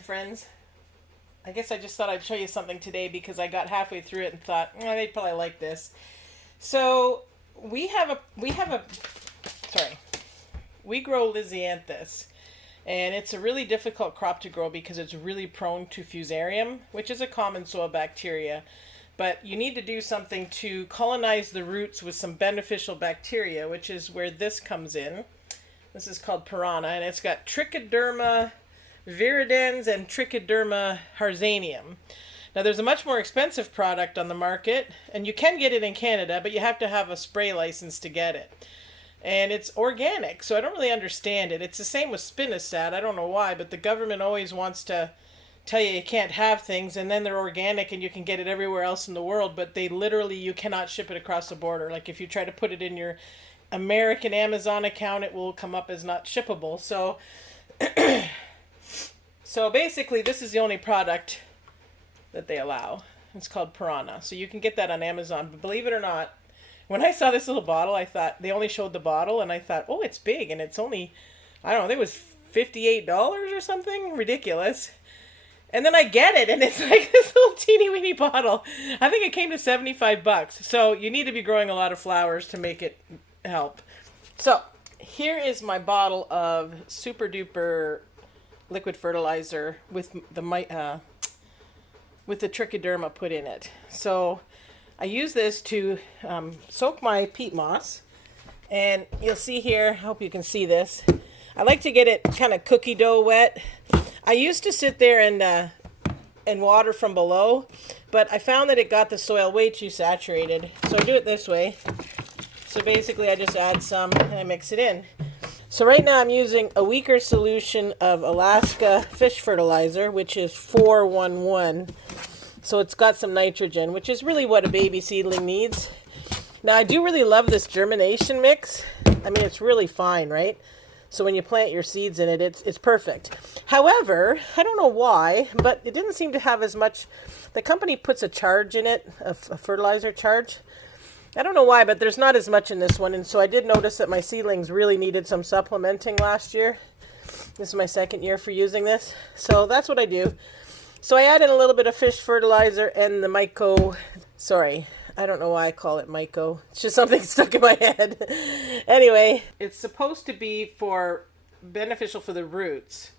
friends. I guess I just thought I'd show you something today because I got halfway through it and thought, they'd probably like this. So we grow Lisianthus, and it's a really difficult crop to grow because it's really prone to fusarium, which is a common soil bacteria. But you need to do something to colonize the roots with some beneficial bacteria, which is where this comes in. This is called piranha, and it's got Trichoderma viridens and Trichoderma harzanium. Now there's a much more expensive product on the market, and you can get it in Canada, but you have to have a spray license to get it. And it's organic, so I don't really understand it. It's the same with spinosad. I don't know why, but the government always wants to tell you can't have things, and then they're organic and you can get it everywhere else in the world, but you cannot ship it across the border. Like if you try to put it in your American Amazon account, it will come up as not shippable. So basically this is the only product that they allow. It's called piranha. So you can get that on Amazon, but believe it or not, when I saw this little bottle, I thought, they only showed the bottle, and I thought, oh, it's big, and it's only, I don't know, I think it was $58 or something. Ridiculous. And then I get it, and it's like this little teeny weeny bottle. I think it came to $75. So you need to be growing a lot of flowers to make it help. So here is my bottle of super duper liquid fertilizer with the trichoderma put in it. So I use this to soak my peat moss, and you'll see here, I hope you can see this. I like to get it kind of cookie dough wet. I used to sit there and water from below, but I found that it got the soil way too saturated. So I do it this way. So basically I just add some and I mix it in. So right now I'm using a weaker solution of Alaska fish fertilizer, which is 411. So it's got some nitrogen, which is really what a baby seedling needs. Now I do really love this germination mix. I mean, it's really fine, right? So when you plant your seeds in it, it's perfect. However, I don't know why, but it didn't seem to have as much. The company puts a charge in it, a fertilizer charge. I don't know why, but there's not as much in this one. And so I did notice that my seedlings really needed some supplementing last year. This is my second year for using this. So that's what I do. So I add in a little bit of fish fertilizer and the myco, I don't know why I call it myco. It's just something stuck in my head. Anyway, it's supposed to be beneficial for the roots.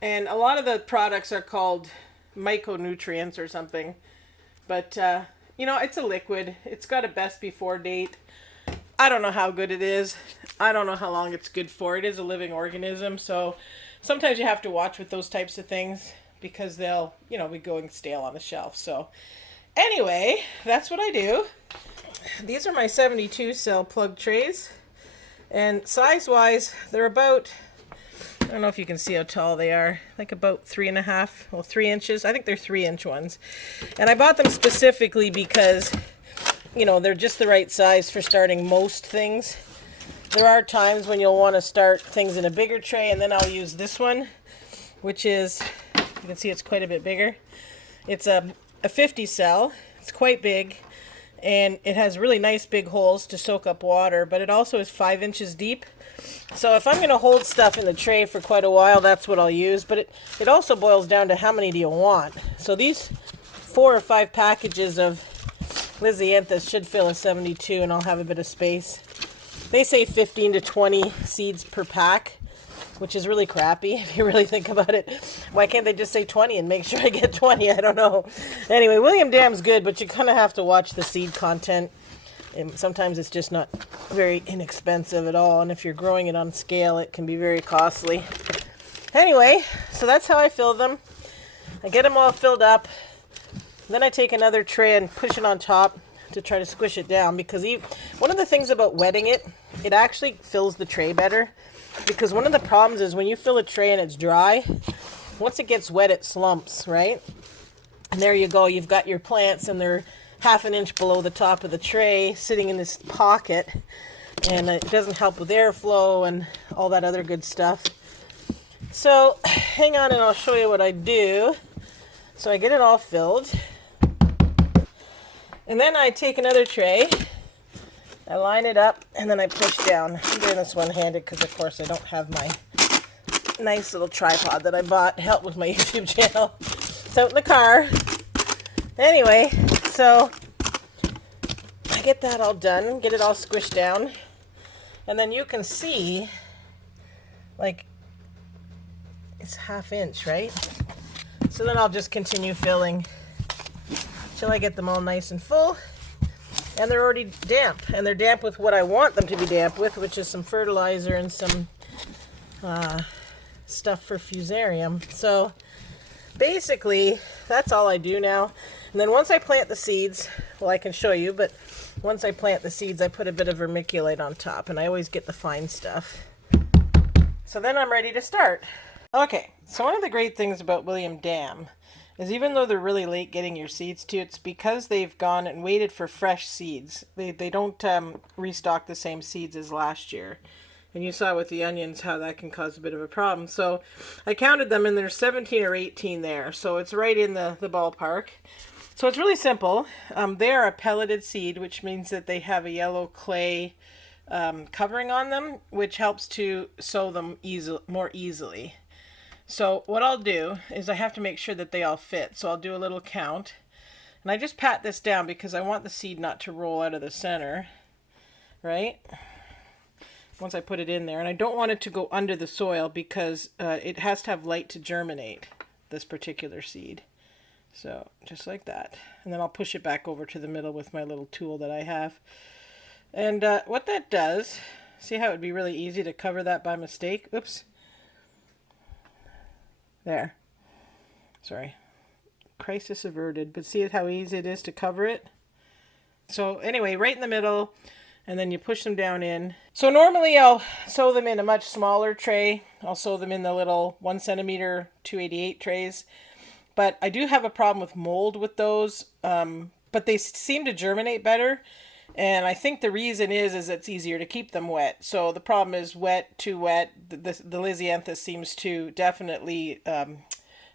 And a lot of the products are called myconutrients or something. But, it's a liquid. It's got a best before date. I don't know how good it is. I don't know how long it's good for. It is a living organism. So sometimes you have to watch with those types of things, because they'll, be going stale on the shelf. So anyway, that's what I do. These are my 72 cell plug trays. And size-wise, they're about, I don't know if you can see how tall they are, like about 3 inches. I think they're 3-inch ones. And I bought them specifically because, they're just the right size for starting most things. There are times when you'll want to start things in a bigger tray, and then I'll use this one, which is, you can see it's quite a bit bigger. It's a 50 cell. It's quite big, and it has really nice big holes to soak up water, but it also is 5 inches deep. So if I'm going to hold stuff in the tray for quite a while, that's what I'll use. But it also boils down to how many do you want. So these 4 or 5 packages of Lisianthus should fill a 72, and I'll have a bit of space. They say 15 to 20 seeds per pack, which is really crappy if you really think about it. Why can't they just say 20 and make sure I get 20? I don't know. Anyway, William Dam's good, but you kind of have to watch the seed content. And sometimes it's just not very inexpensive at all. And if you're growing it on scale, it can be very costly. Anyway, so that's how I fill them. I get them all filled up. Then I take another tray and push it on top to try to squish it down. Because one of the things about wetting it, it actually fills the tray better. Because one of the problems is when you fill a tray and it's dry, once it gets wet, it slumps, right? And there you go. You've got your plants, and they're half an inch below the top of the tray, sitting in this pocket. And it doesn't help with airflow and all that other good stuff. So hang on, and I'll show you what I do. So I get it all filled. And then I take another tray, I line it up, and then I push down. I'm doing this one-handed because, of course, I don't have my nice little tripod that I bought to help with my YouTube channel. It's out in the car. Anyway, so I get that all done, get it all squished down, and then you can see, like, it's 1/2 inch, right? So then I'll just continue filling till I get them all nice and full. And they're already damp, and they're damp with what I want them to be damp with, which is some fertilizer and some stuff for fusarium. So basically, that's all I do now. And then once I plant the seeds, well, I can show you, but once I plant the seeds, I put a bit of vermiculite on top, and I always get the fine stuff. So then I'm ready to start. Okay, so one of the great things about William Dam is even though they're really late getting your seeds to, it's because they've gone and waited for fresh seeds. They don't restock the same seeds as last year. And you saw with the onions how that can cause a bit of a problem. So I counted them and there's 17 or 18 there. So it's right in the ballpark. So it's really simple. They are a pelleted seed, which means that they have a yellow clay covering on them, which helps to sow them more easily. So what I'll do is I have to make sure that they all fit. So I'll do a little count. And I just pat this down because I want the seed not to roll out of the center, right? Once I put it in there. And I don't want it to go under the soil because it has to have light to germinate, this particular seed. So just like that. And then I'll push it back over to the middle with my little tool that I have. And what that does, see how it would be really easy to cover that by mistake? Oops. There. Sorry. Crisis averted. But see how easy it is to cover it? So anyway, right in the middle, and then you push them down in. So normally I'll sow them in a much smaller tray. I'll sow them in the little 1 centimeter 288 trays. But I do have a problem with mold with those. But they seem to germinate better. And I think the reason is it's easier to keep them wet. So the problem is wet, too wet. The Lisianthus seems to definitely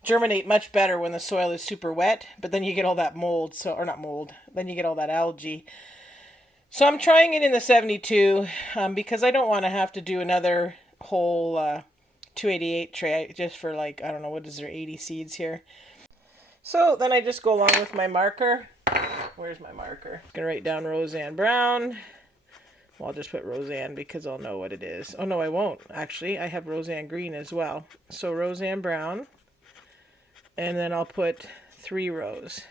germinate much better when the soil is super wet. But then you get all that mold, or not mold, then you get all that algae. So I'm trying it in the 72 because I don't want to have to do another whole 288 tray just for like, I don't know, what is there, 80 seeds here. So then I just go along with my marker. Where's my marker? I'm going to write down Roseanne Brown. Well, I'll just put Roseanne because I'll know what it is. Oh, no, I won't. Actually, I have Roseanne Green as well. So Roseanne Brown. And then I'll put 3 rows.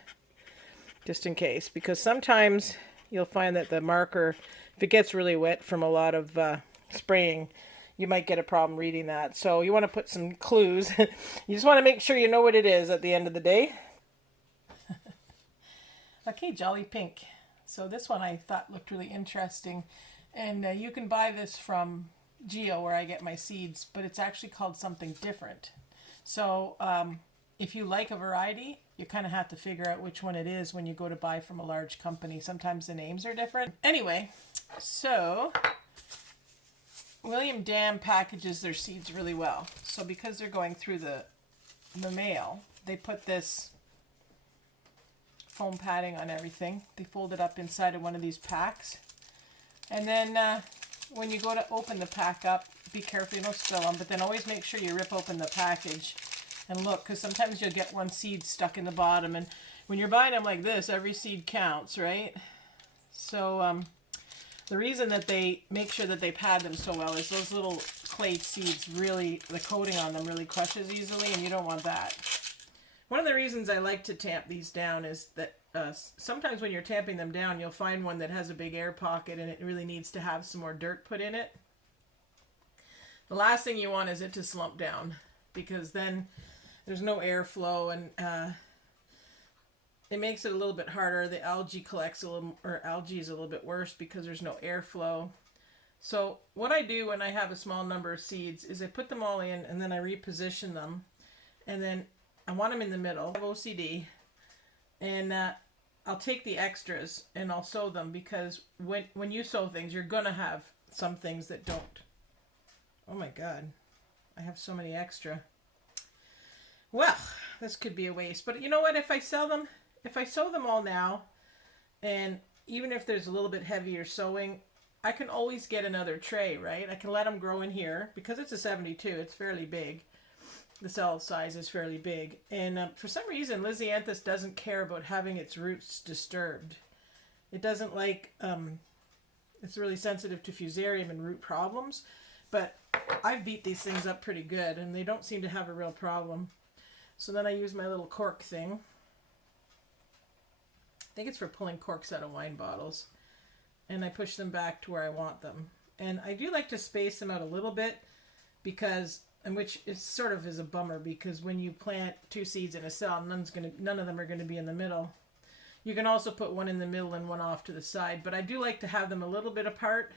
Just in case. Because sometimes you'll find that the marker, if it gets really wet from a lot of spraying, you might get a problem reading that. So you want to put some clues. You just want to make sure you know what it is at the end of the day. Okay, Jolly Pink. So this one I thought looked really interesting. And you can buy this from Geo where I get my seeds, but it's actually called something different. So if you like a variety, you kind of have to figure out which one it is when you go to buy from a large company. Sometimes the names are different. Anyway, so William Dam packages their seeds really well. So because they're going through the mail, they put this foam padding on everything. They fold it up inside of one of these packs. And then when you go to open the pack up, be careful you don't spill them, but then always make sure you rip open the package and look, because sometimes you'll get one seed stuck in the bottom. And when you're buying them like this, every seed counts, right? So the reason that they make sure that they pad them so well is those little clay seeds really, the coating on them really crushes easily, and you don't want that. One of the reasons I like to tamp these down is that sometimes when you're tamping them down, you'll find one that has a big air pocket and it really needs to have some more dirt put in it. The last thing you want is it to slump down because then there's no airflow and it makes it a little bit harder. The algae collects a little, or algae is a little bit worse because there's no airflow. So what I do when I have a small number of seeds is I put them all in and then I reposition them, and then I want them in the middle. I have OCD, and I'll take the extras and I'll sew them because when you sew things, you're gonna have some things that don't. Oh my God, I have so many extra. Well, this could be a waste, but you know what? If I sew them all now, and even if there's a little bit heavier sewing, I can always get another tray, right? I can let them grow in here because it's a 72. It's fairly big. the cell size is fairly big. And for some reason, Lisianthus doesn't care about having its roots disturbed. It doesn't like, it's really sensitive to fusarium and root problems. But I've beat these things up pretty good, and they don't seem to have a real problem. So then I use my little cork thing. I think it's for pulling corks out of wine bottles. And I push them back to where I want them. And I do like to space them out a little bit because, and which is sort of is a bummer, because when you plant 2 seeds in a cell, none of them are going to be in the middle. You can also put one in the middle and one off to the side, but I do like to have them a little bit apart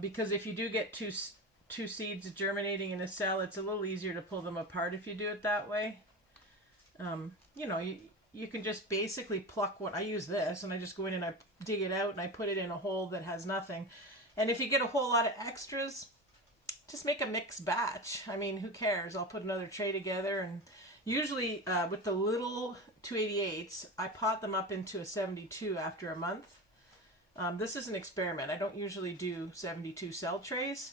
because if you do get two seeds germinating in a cell, it's a little easier to pull them apart if you do it that way. You can just basically pluck one. I use this, and I just go in and I dig it out, and I put it in a hole that has nothing. And if you get a whole lot of extras, just make a mixed batch. I mean, who cares? I'll put another tray together, and usually with the little 288s, I pot them up into a 72 after a month. This is an experiment. I don't usually do 72 cell trays.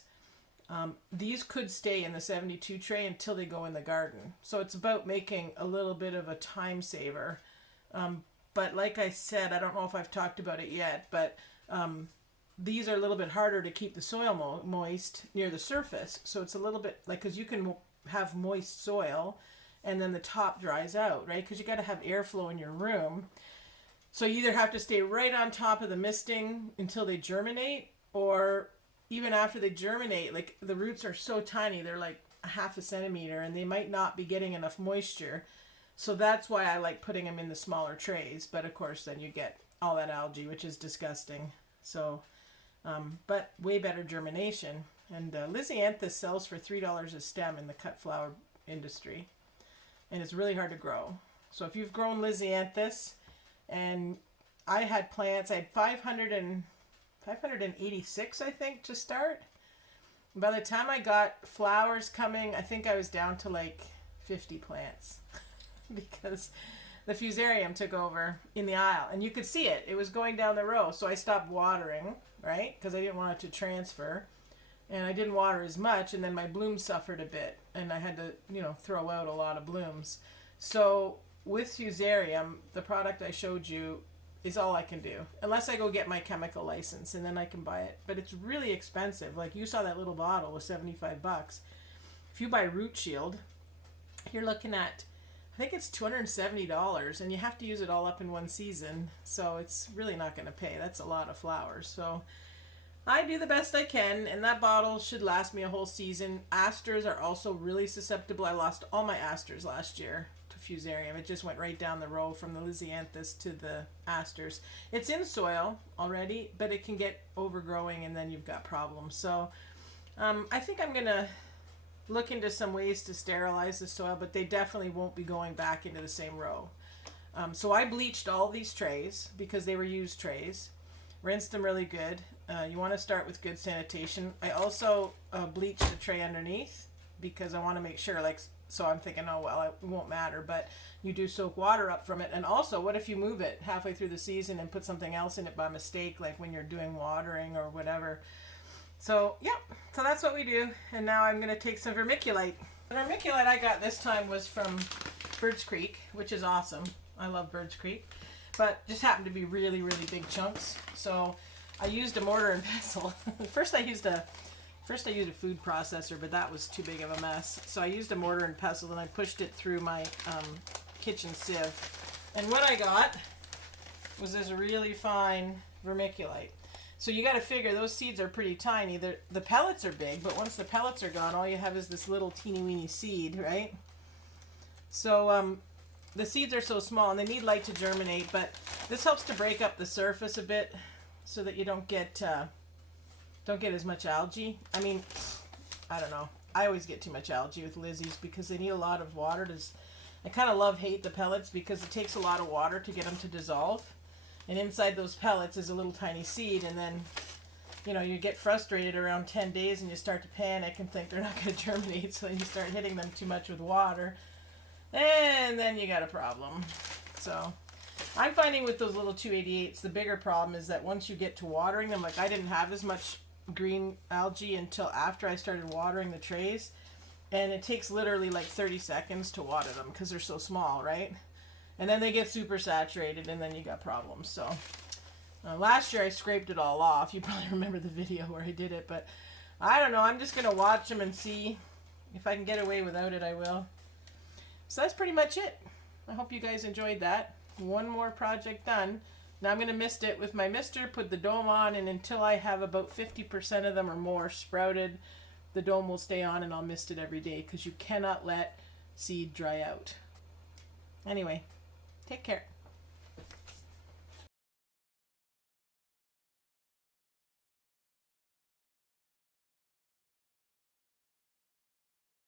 These could stay in the 72 tray until they go in the garden. So it's about making a little bit of a time saver. But like I said, I don't know if I've talked about it yet, but these are a little bit harder to keep the soil moist near the surface. So it's a little bit like, because you can have moist soil and then the top dries out, right? Because you got to have airflow in your room. So you either have to stay right on top of the misting until they germinate, or even after they germinate, like the roots are so tiny, they're like a half a centimeter, and they might not be getting enough moisture. So that's why I like putting them in the smaller trays. But of course, then you get all that algae, which is disgusting. So, but way better germination. And Lisianthus sells for $3 a stem in the cut flower industry. And it's really hard to grow. So if you've grown Lisianthus, and I had plants, I had 586, I think, to start. By the time I got flowers coming, I think I was down to like 50 plants because the fusarium took over in the aisle, and you could see it. It was going down the row, so I stopped watering, right? Because I didn't want it to transfer, and I didn't water as much, and then my blooms suffered a bit, and I had to, throw out a lot of blooms. So with fusarium, the product I showed you is all I can do, unless I go get my chemical license, and then I can buy it. But it's really expensive. Like you saw that little bottle was $75. If you buy Root Shield, you're looking at, I think it's $270, and you have to use it all up in one season. So it's really not going to pay. That's a lot of flowers. So I do the best I can, and that bottle should last me a whole season. Asters are also really susceptible. I lost all my asters last year to fusarium. It just went right down the row from the Lisianthus to the asters. It's in soil already, but it can get overgrowing, and then you've got problems. So I think I'm going to look into some ways to sterilize the soil, but they definitely won't be going back into the same row. So I bleached all these trays because they were used trays. Rinsed them really good. You want to start with good sanitation. I also bleached the tray underneath because I want to make sure, so I'm thinking, oh, well, it won't matter, but you do soak water up from it. And also, what if you move it halfway through the season and put something else in it by mistake, like when you're doing watering or whatever? So, yeah, so that's what we do. And now I'm going to take some vermiculite. The vermiculite I got this time was from Birds Creek, which is awesome. I love Birds Creek, but just happened to be really, really big chunks. So I used a mortar and pestle. First I used a food processor, but that was too big of a mess. So I used a mortar and pestle, and I pushed it through my kitchen sieve. And what I got was this really fine vermiculite. So you got to figure those seeds are pretty tiny. The pellets are big, but once the pellets are gone, all you have is this little teeny weeny seed, right? So the seeds are so small, and they need light to germinate, but this helps to break up the surface a bit so that you don't get as much algae. I mean, I don't know. I always get too much algae with Lizzie's because they need a lot of water. I kind of hate the pellets because it takes a lot of water to get them to dissolve. And inside those pellets is a little tiny seed, and then, you get frustrated around 10 days and you start to panic and think they're not going to germinate, so then you start hitting them too much with water, and then you got a problem. So I'm finding with those little 288s, the bigger problem is that once you get to watering them, I didn't have as much green algae until after I started watering the trays. And it takes literally like 30 seconds to water them because they're so small, right? And then they get super saturated and then you got problems. So last year I scraped it all off. You probably remember the video where I did it, but I don't know. I'm just going to watch them and see if I can get away without it, I will. So that's pretty much it. I hope you guys enjoyed that. One more project done. Now I'm going to mist it with my mister, put the dome on, and until I have about 50% of them or more sprouted, the dome will stay on and I'll mist it every day because you cannot let seed dry out. Anyway, take care.